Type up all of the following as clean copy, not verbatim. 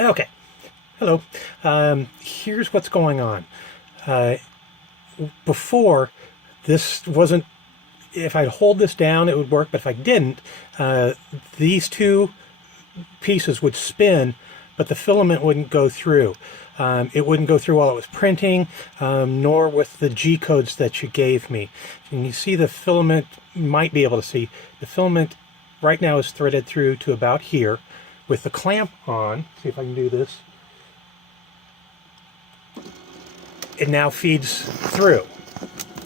Okay, hello. Here's what's going on. Before, this wasn't, if I'd hold this down, it would work, but if I didn't, these two pieces would spin, but the filament wouldn't go through. It wouldn't go through while it was printing, nor with the G codes that you gave me. And you see the filament, might be able to see, the filament right now is threaded through to about here. With the clamp on, see if I can do this, it now feeds through.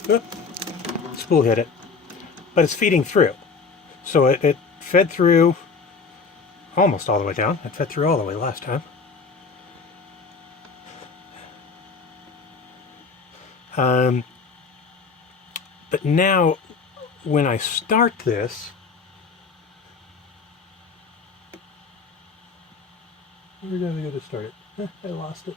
Oop, spool hit it. But it's feeding through. So it fed through almost all the way down. It fed through all the way last time. But now, when I start this, where did I go to start it? I lost it.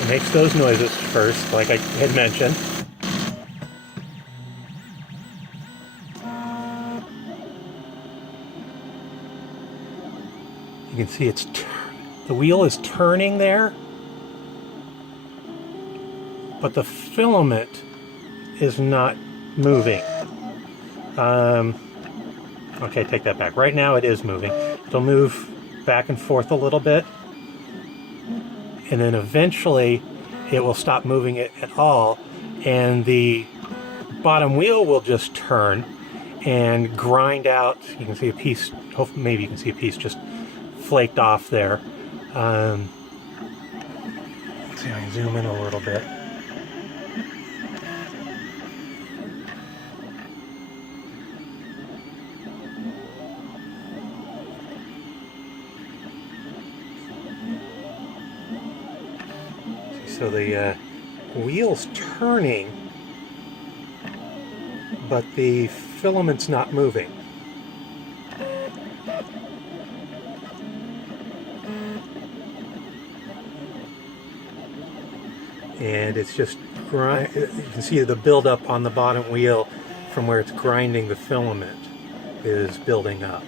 It makes those noises first, like I had mentioned. You can see the wheel is turning there, but the filament is not moving. Okay, take that back. Right now it is moving. It'll move back and forth a little bit, and then eventually it will stop moving it at all, and the bottom wheel will just turn and grind out. You can see a piece, hopefully maybe you can see a piece just flaked off there. Let's see, I can zoom in a little bit. So the wheel's turning, but the filament's not moving. And it's just you can see the buildup on the bottom wheel from where it's grinding the filament is building up.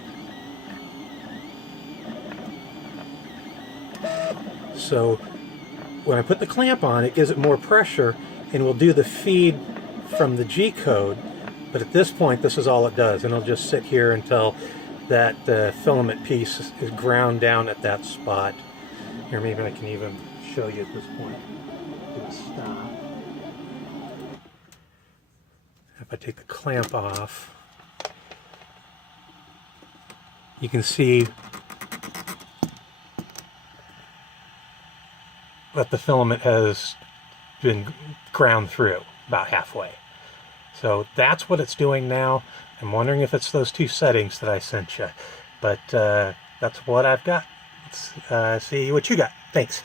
So when I put the clamp on, it gives it more pressure and will do the feed from the G code, but at this point this is all it does, and it'll just sit here until that filament piece is ground down at that spot. Here, maybe I can even show you at this point. It'll stop. If I take the clamp off, you can see that the filament has been ground through about halfway. So that's what it's doing now. I'm wondering if it's those two settings that I sent you. But that's what I've got. Let's see what you got. Thanks.